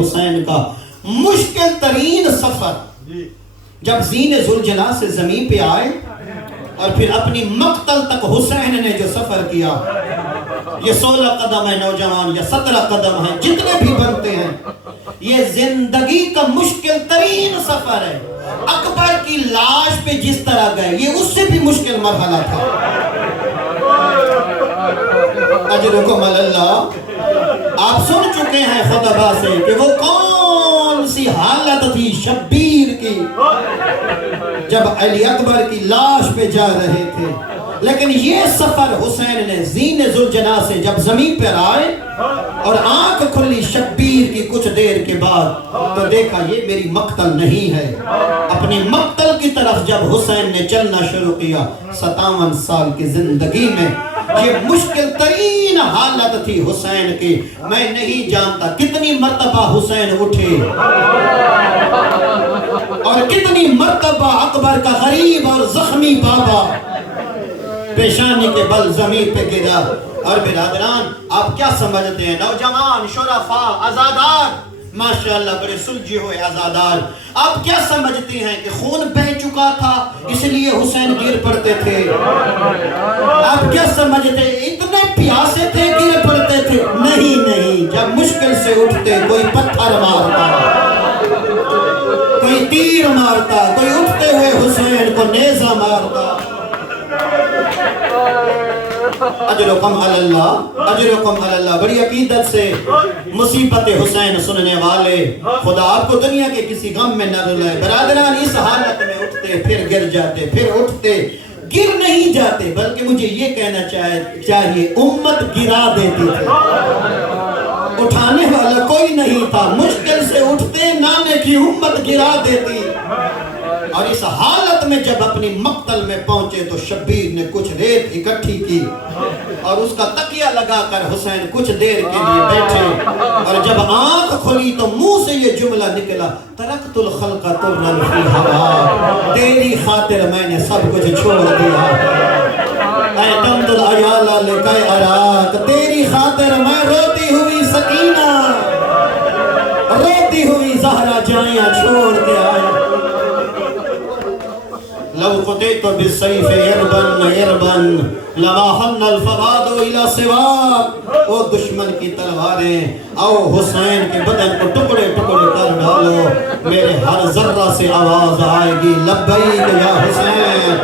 حسین کا مشکل ترین سفر جب زین ذوالجناح سے زمین پہ آئے اور پھر اپنی مقتل تک حسین نے جو سفر کیا، یہ 16 قدم ہے نوجوان یا 17 قدم ہے جتنے بھی بنتے ہیں، یہ زندگی کا مشکل ترین سفر ہے۔ اکبر کی لاش پہ جس طرح گئے یہ اس سے بھی مشکل مرحلہ تھا۔ اجرکم اللہ، آپ سن چکے ہیں خطبہ سے کہ وہ کون سی حالت تھی شبیر کی جب علی اکبر کی لاش پہ جا رہے تھے، لیکن یہ سفر حسین نے زین ذوالجناح سے جب زمین پر آئے اور آنکھ کھلی شبیر کی کچھ دیر کے بعد تو دیکھا یہ میری مقتل نہیں ہے۔ اپنی مقتل کی طرف جب حسین نے چلنا شروع کیا، 57 سال کی زندگی میں یہ مشکل ترین حالت تھی حسین کی۔ میں نہیں جانتا کتنی مرتبہ حسین اٹھے اور کتنی مرتبہ اکبر کا غریب اور زخمی بابا پیشانی کے بل زمین پہ گرا۔ اور برادران، آپ کیا سمجھتے ہیں نوجوان شرفاء عزادار، ماشاءاللہ بڑے سلجھے ہوئے عزادار، آپ کیا سمجھتے ہیں کہ خون بہہ چکا تھا اس لیے حسین گر پڑتے تھے؟ آپ کیا سمجھتے ہیں اتنے پیاسے تھے گر پڑتے تھے؟ نہیں، جب مشکل سے اٹھتے کوئی پتھر مارتا، کوئی تیر مارتا، کوئی اٹھتے ہوئے حسین کو نیزہ مارتا۔ اجرکم اللہ، اجرکم اللہ۔ بڑی عقیدت سے مصیبت حسین سننے والے، خدا آپ کو دنیا کے کسی غم میں نہ رلائے۔ برادران، اس حالت میں اٹھتے پھر گر جاتے، پھر اٹھتے، گر نہیں جاتے بلکہ مجھے یہ کہنا چاہیے امت گرا دیتی تھی، اٹھانے والا کوئی نہیں تھا، مشکل سے اٹھتے نانے کی امت گرا دیتی۔ اور اس حالت میں جب اپنی مقتل میں پہنچے تو شبیر نے کچھ ریت اکٹھی کی اور اس کا تکیہ لگا کر حسین کچھ دیر کے لیے بیٹھے، اور جب آنکھ کھلی تو منہ سے یہ جملہ نکلا، ترکت الخلق طرا فی ہوا، تیری خاطر میں نے سب کچھ چھوڑ دیا، اے تمد العیال لکے اراک، تیری خاطر میں روتی ہوئی سکینہ، روتی ہوئی زہرا جائیاں چھوڑ کے آیا۔ لو قطعت بالسیف یربن لما حن الفؤاد الی سواک، او دشمن کی تلواریں، او حسین کے بدن کو ٹکڑے ٹکڑے کر ڈالو، میرے ہر ذرہ سے آواز آئے گی لبیک یا حسین،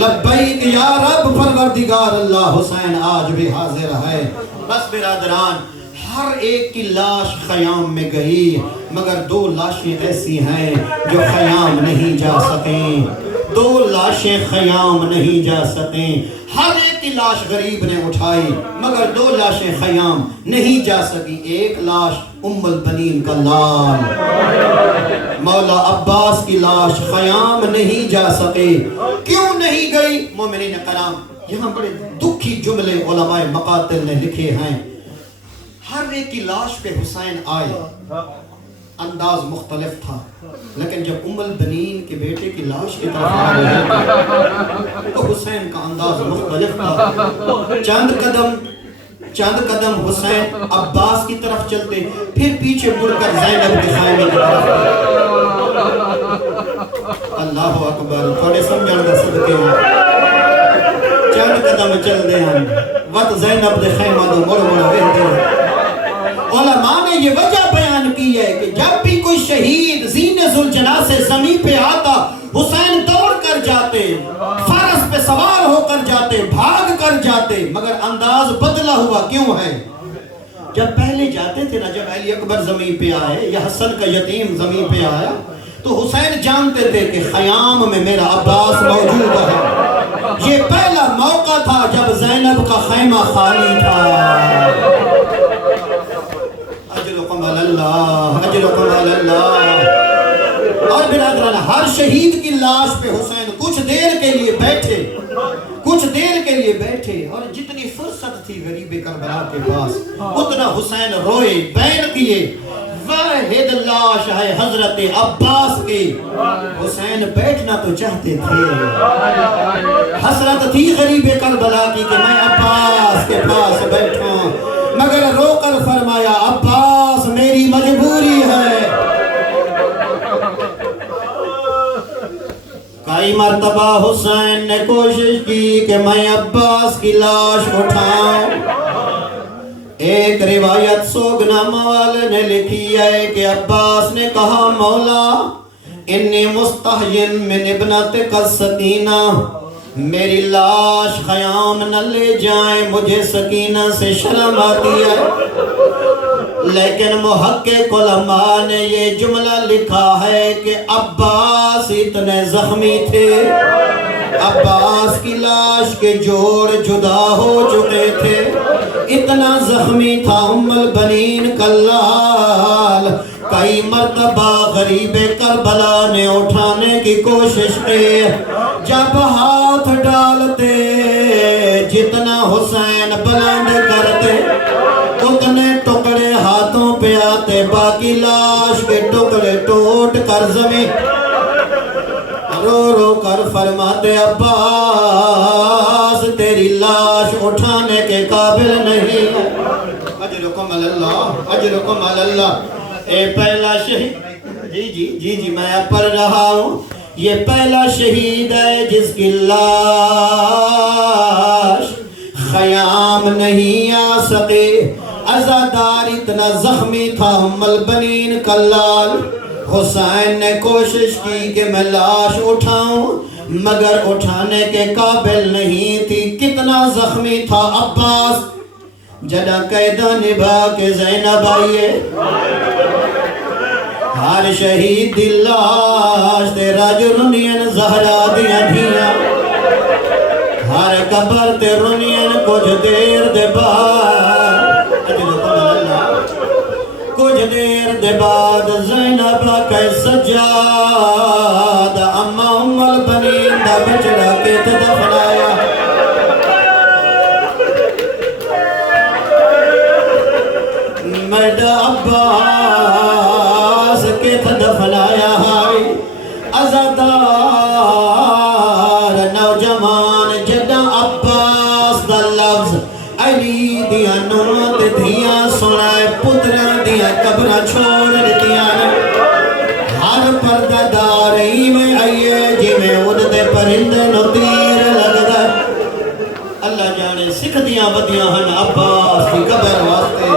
لبیک یا رب پروردگار اللہ۔ حسین آج بھی حاضر ہے۔ بس برادران، ہر ایک کی لاش خیام میں گئی، مگر 2 لاشیں ایسی ہیں جو خیام نہیں جا سکیں، 2 لاشیں خیام نہیں جا سکیں۔ ہر ایک کی لاش غریب نے اٹھائی مگر 2 لاشیں خیام نہیں جا سکی۔ ایک لاش ام البنین کا لال مولا عباس کی لاش خیام نہیں جا سکے۔ کیوں نہیں گئی؟ مومنین کرام، یہاں بڑے دکھی جملے علماء مقاتل نے لکھے ہیں۔ ہر ایک کی لاش پہ حسین آئے، انداز مختلف تھا، لیکن جب ام البنین کے بیٹے کی لاش کی طرف آ رہے تھے تو حسین کا انداز مختلف تھا۔ چند قدم حسین عباس کی طرف چلتے، پھر پیچھے مڑ کر زینب کے خیمے کی طرف۔ اللہ اکبر، تھوڑے سمجھن دا صدقے چند قدم چل دے ہیں وقت زینب دے خیمہ دو مڑ ویندے۔ علماء نے یہ وجہ بیان کی ہے کہ جب بھی کوئی شہید زین ذوالجناح سے زمین پہ آتا، حسین دوڑ کر جاتے، فرس پہ سوار ہو کر جاتے، بھاگ کر جاتے، مگر انداز بدلا ہوا کیوں ہے؟ جب پہلے جاتے تھے نا، جب علی اکبر زمین پہ آئے یا حسن کا یتیم زمین پہ آیا تو حسین جانتے تھے کہ خیام میں میرا عباس موجود ہے۔ یہ پہلا موقع تھا جب زینب کا خیمہ خالی تھا۔ اجرکم اللہ۔ اور برادران، ہر شہید کی لاش پہ حسین کچھ دیر کے لیے بیٹھے، اور جتنی فرصت تھی غریب کربلا کے پاس اتنا حسین روئے، بین کیے۔ واحد لاش ہے حضرت عباس کی۔ حسین بیٹھنا تو چاہتے تھے، حسرت تھی غریب کربلا کی کہ میں عباس کے پاس بیٹھوں، مگر رو کر فرمایا عباس میری مجبوری ہے، کئی مرتبہ حسین نے کوشش کی کہ میں عباس کی لاش اٹھاؤں. ایک روایت سوگنامہ والے نے لکھی ہے کہ عباس نے کہا مولا انی مستحین من ابنتک السکینہ، میری لاش خیام نہ لے جائیں، مجھے سکینہ سے شرم آتی ہے. لیکن محقق علماء نے یہ جملہ لکھا ہے کہ عباس اتنے زخمی تھے، عباس کی لاش کے جوڑ جدا ہو چکے تھے، اتنا زخمی تھا ام البنین کلال. کئی مرتبہ غریب کربلا نے اٹھانے کی کوشش کی، جب ہاتھ ڈالتے جتنا حسین بلند کرتے اتنے ٹکڑے ہاتھوں پہ آتے، باقی لاش کے ٹکڑے ٹوٹ کر زمین رو رو کر فرماتے عباس تیری لاش اٹھانے کے قابل نہیں ہے. اجرکم اللہ، اجرکم اللہ. اے پہلا شہید، جی میں پڑھ رہا ہوں، یہ پہلا شہید ہے جس کی لاش خیام نہیں آ سکے. عزادار اتنا زخمی تھا ام البنین کلال. حسین نے کوشش کی کہ میں لاش اٹھاؤں مگر اٹھانے کے قابل نہیں تھی. کتنا زخمی تھا عباس. جڑا قیدہ نبھا کے زینب آئیے، ہر شہید دی لاش تے راج رنین زہرا دیا دھیاں، ہر قبر تے رنین کچھ دیر دے بعد، کچھ دیر دے بعد زینب کے سجاد اما ام البنین دا بچڑا کے دفنایا. میڈا عباس کے دفنایا ہے. عزادار نوجوان جدا عباس دا لفظ علی دیا نوت دیا سنائے، پترہ دیا قبرہ چھوڑ دیا. ہر پردہ داری میں آئیے جی میں اڑتے پرندے نو تیر لگدا. اللہ جانے سکھ دیاں ودیاں ہن عباس کی قبر واسطے.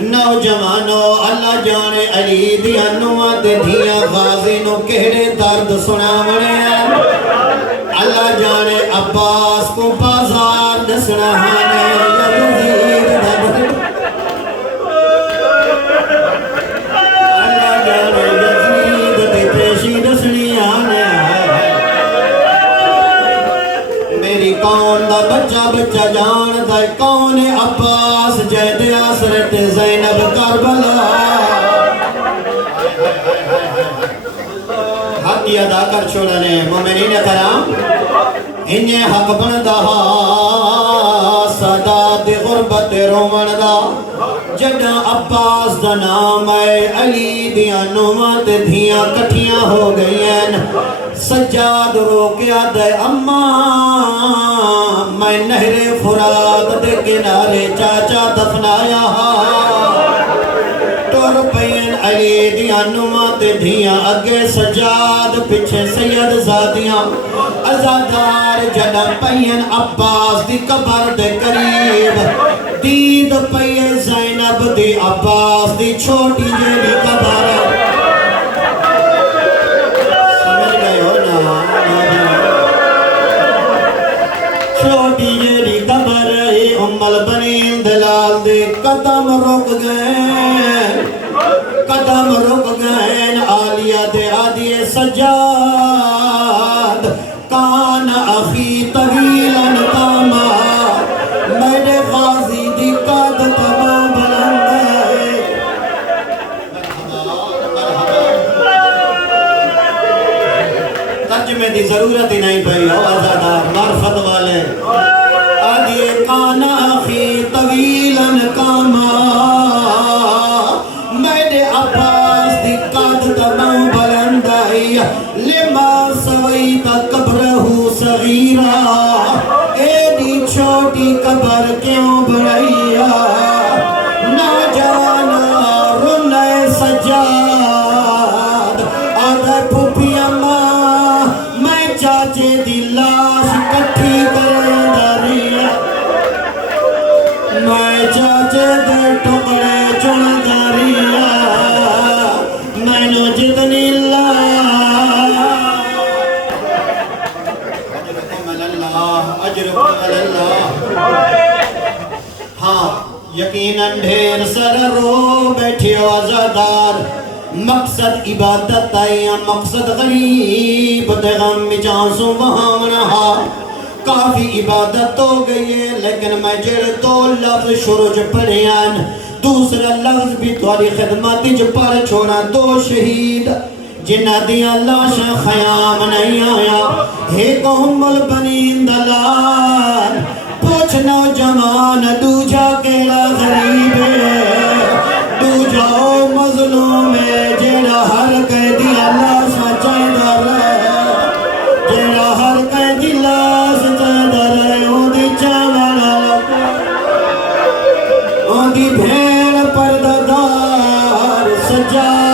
نوجوانو اللہ جانے علی دیا نوت دیا غازی نو کہڑے درد سناونے ہیں. اللہ جانے عباس کو بازار دسنا ہے. اللہ جانے یزید دی پیشی دسنی آنے ہے. میری کون دا بچہ بچہ جان دا کون عباس جید آسرت زینب کربلا. حق کی ادا کر چھوڑنے مومنین کرام، انہیں حق بندہ سادات غربت رومن دا. جڑا عباس دا نام ہے علی دیا نوات دھیاں کٹھیاں ہو گئی ہیں. سجاد روکیا دے اما میں نہر فرات دے کنارے چاچا دفنایا. ٹور پین علی دیا نوات دھیاں اگے سجاد پچھے سید زادیاں. عزادار جڑا پین عباس دی قبر دے قریب دید پئیے زینب دی عباس دی چھوٹی جیڑی قبر. سمجھ گئے ہو نا؟ چھوٹی جیڑی قبر ام البنین دلال دے قدم رک گئے، قدم رک گئے. آلیہ دے آدھی سجاد کان اخی طویلاً تاما، میرے غازی دی قد تمام بلند ہے. ترجمے دی ضرورت ہی نہیں پئی ہو عزادار معرفت والے. آدھی کان اخی طویلاً کاما، میرے عباس دی قد تمام بلند ہے. لما سویت قبرہ صغیرہ، ایڈی چھوٹی قبر کیوں بنایا. نہ جانا رنے سجاد آدھے پھوپی اماں میں یار مقصد عبادت ہے یا مقصد غریب دے غم جانسوں وہاں منہا کافی عبادت ہو گئی ہے لیکن میں جڑے دو لفظ شروع چ پڑھیاں دوسرا لفظ بھی تھوڑی خدمت چ پڑھ چھوڑا دو شہید جنہ دیا لاشاں خیام نہیں آیا ایک ام البنین دلال پوچھ نوجوان دوجا کیڑا غریب ہے دوجا او مظلوم ہے جیڑا ہر قیدی اللہ سچائی در ہے جیڑا ہر قیدی اللہ سچائی در ہے او دی چاوانا او دی بھیڑ پردہ دار سجا